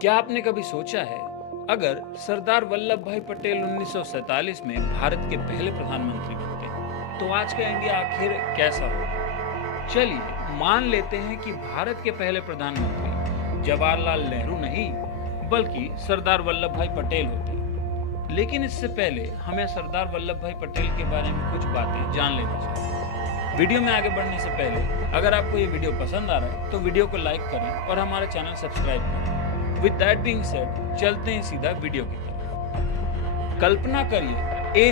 क्या आपने कभी सोचा है, अगर सरदार वल्लभ भाई पटेल 1947 में भारत के पहले प्रधानमंत्री बनते तो आज का इंडिया आखिर कैसा होता? चलिए मान लेते हैं कि भारत के पहले प्रधानमंत्री जवाहरलाल नेहरू नहीं बल्कि सरदार वल्लभ भाई पटेल होते। लेकिन इससे पहले हमें सरदार वल्लभ भाई पटेल के बारे में कुछ बातें जान लेना चाहिए। वीडियो में आगे बढ़ने से पहले अगर आपको ये वीडियो पसंद आ रहा है तो वीडियो को लाइक करें और हमारा चैनल सब्सक्राइब करें। विद दैट बीइंग सेड, चलते हैं सीधा वीडियो की तरफ। कल्पना करिए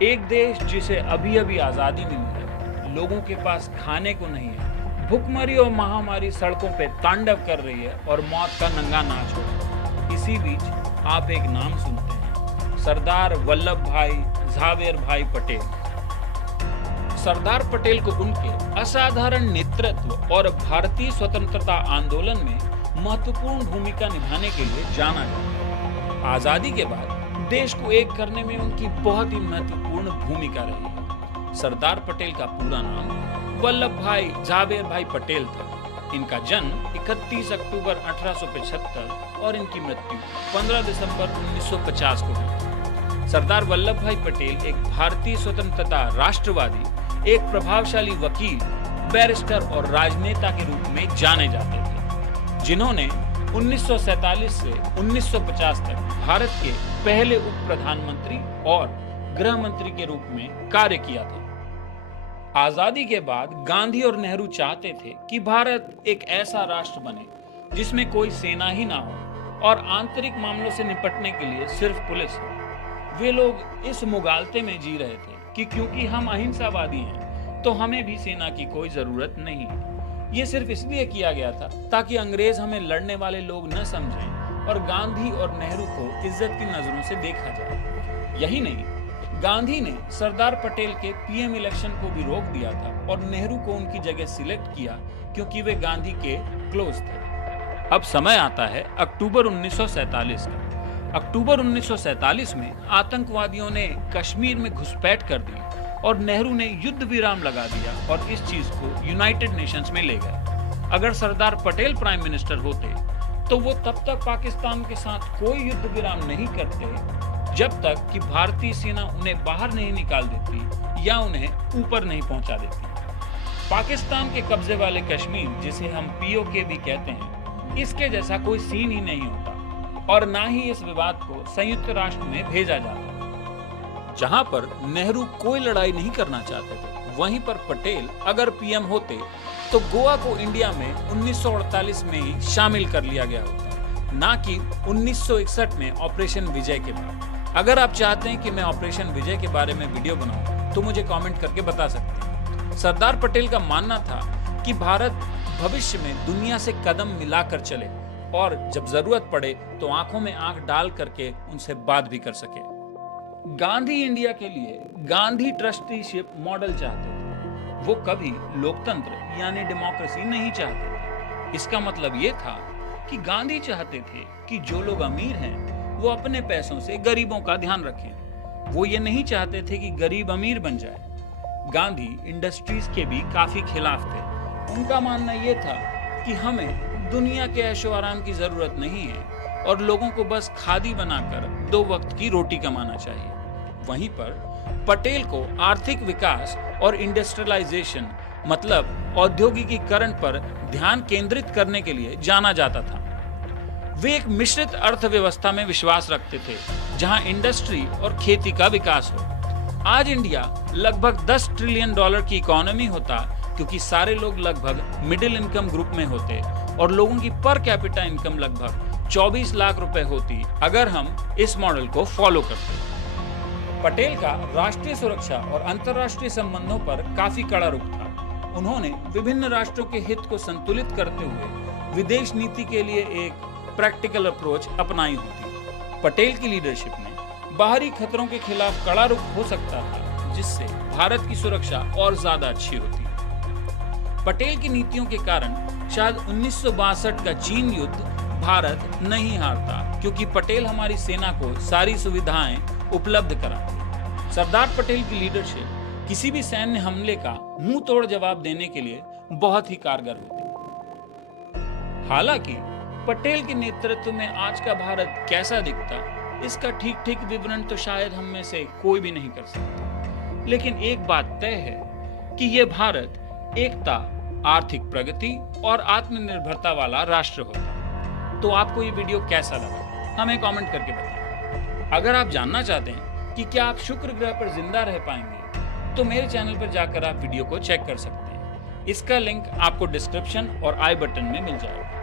एक देश जिसे अभी अभी आजादी मिली है, लोगों के पास खाने को नहीं है, भुखमरी और महामारी सड़कों पे तांडव कर रही है और मौत का नंगा नाच हो रहा है। इसी बीच आप एक नाम सुनते हैं, सरदार वल्लभ भाई झावेर भाई पटेल। सरदार पटेल को उनके असाधारण नेतृत्व और भारतीय स्वतंत्रता आंदोलन में महत्वपूर्ण भूमिका निभाने के लिए जाना जाता है। आजादी के बाद देश को एक करने में उनकी बहुत ही महत्वपूर्ण भूमिका रही है। सरदार पटेल का पूरा नाम वल्लभ भाई झावेर भाई पटेल था। इनका जन्म 31 अक्टूबर 1875 और इनकी मृत्यु 15 दिसंबर 1950 को हुई। सरदार वल्लभ भाई पटेल एक भारतीय स्वतंत्रता राष्ट्रवादी, एक प्रभावशाली वकील, बैरिस्टर और राजनेता के रूप में जाने जाते थे, जिन्होंने 1947 से 1950 तक भारत के पहले उप प्रधानमंत्री और गृह मंत्री के रूप में कार्य किया था। आजादी के बाद गांधी और नेहरू चाहते थे कि भारत एक ऐसा राष्ट्र बने जिसमें कोई सेना ही ना हो और आंतरिक मामलों से निपटने के लिए सिर्फ पुलिस हो। वे लोग इस मुगालते में जी रहे थे कि क्योंकि हम अहिंसावादी हैं तो हमें भी सेना की कोई जरूरत नहीं है। ये सिर्फ इसलिए किया गया था ताकि अंग्रेज हमें लड़ने वाले लोग न समझें और गांधी और नेहरू को इज्जत की नजरों से देखा जाए। यही नहीं, गांधी ने सरदार पटेल के पीएम इलेक्शन को भी रोक दिया था और नेहरू को उनकी जगह सिलेक्ट किया क्योंकि वे गांधी के क्लोज थे। अब समय आता है अक्टूबर 1947 का। अक्टूबर 1947 में आतंकवादियों ने कश्मीर में घुसपैठ कर दी और नेहरू ने युद्ध विराम लगा दिया और इस चीज को यूनाइटेड नेशंस में ले गए। अगर सरदार पटेल प्राइम मिनिस्टर होते तो वो तब तक पाकिस्तान के साथ कोई युद्ध विराम नहीं करते जब तक कि भारतीय सेना उन्हें बाहर नहीं निकाल देती या उन्हें ऊपर नहीं पहुंचा देती। पाकिस्तान के कब्जे वाले कश्मीर, जिसे हम पीओके भी कहते हैं, इसके जैसा कोई सीन ही नहीं होता और ना ही इस विवाद को संयुक्त राष्ट्र में भेजा जाता। जहां पर नेहरू कोई लड़ाई नहीं करना चाहते थे, वहीं पर पटेल अगर पीएम होते तो गोवा को इंडिया में 1948 में ही शामिल कर लिया गया होता, ना कि 1961 में ऑपरेशन विजय के बाद। अगर आप चाहते हैं कि मैं ऑपरेशन विजय के बारे में वीडियो बनाऊं तो मुझे कमेंट करके बता सकते हैं। सरदार पटेल का मानना था कि भारत भविष्य में दुनिया से कदम मिलाकर चले और जब जरूरत पड़े तो आंखों में आंख डाल करके उनसे बात भी कर सके। गांधी इंडिया के लिए गांधी ट्रस्टीशिप मॉडल चाहते थे। वो कभी लोकतंत्र यानी डेमोक्रेसी नहीं चाहते थे। इसका मतलब ये था कि गांधी चाहते थे कि जो लोग अमीर हैं वो अपने पैसों से गरीबों का ध्यान रखें। वो ये नहीं चाहते थे कि गरीब अमीर बन जाए। गांधी इंडस्ट्रीज के भी काफी खिलाफ थे। उनका मानना ये था कि हमें दुनिया के ऐशो आराम की जरूरत नहीं है और लोगों को बस खादी बनाकर 2 वक्त की रोटी कमाना चाहिए। वहीं पर पटेल को आर्थिक विकास और इंडस्ट्रियलाइजेशन मतलब औद्योगिकीकरण पर ध्यान केंद्रित करने के लिए जाना जाता था। वे एक मिश्रित अर्थव्यवस्था में विश्वास रखते थे जहां इंडस्ट्री और खेती का विकास हो। आज इंडिया लगभग $10 ट्रिलियन की इकोनॉमी होता क्योंकि सारे लोग लगभग मिडिल इनकम ग्रुप में होते और लोगों की पर कैपिटा इनकम लगभग 24 लाख रुपए होती अगर हम इस मॉडल को फॉलो करते। पटेल का राष्ट्रीय सुरक्षा और अंतर्राष्ट्रीय संबंधों पर काफी कड़ा रुख था। उन्होंने विभिन्न राष्ट्रों के हित को संतुलित करते हुए विदेश नीति के लिए एक प्रैक्टिकल अप्रोच अपनाई होती। पटेल की लीडरशिप में बाहरी खतरों के खिलाफ कड़ा रुख हो सकता था जिससे भारत की सुरक्षा और ज्यादा अच्छी होती। पटेल की नीतियों के कारण शायद 1962 का चीन युद्ध भारत नहीं हारता क्योंकि पटेल हमारी सेना को सारी सुविधाएं उपलब्ध कराते। सरदार पटेल की लीडरशिप किसी भी सैन्य हमले का मुंह तोड़ जवाब देने के लिए बहुत ही कारगर होती। हालांकि पटेल के नेतृत्व में आज का भारत कैसा दिखता, इसका ठीक ठीक विवरण तो शायद हम में से कोई भी नहीं कर सकता। लेकिन एक बात तय है कि यह भारत एकता, आर्थिक प्रगति और आत्मनिर्भरता वाला राष्ट्र होता। तो आपको ये वीडियो कैसा लगा, हमें कमेंट करके बताएं। अगर आप जानना चाहते हैं कि क्या आप शुक्र ग्रह पर जिंदा रह पाएंगे, तो मेरे चैनल पर जाकर आप वीडियो को चेक कर सकते हैं। इसका लिंक आपको डिस्क्रिप्शन और आई बटन में मिल जाएगा।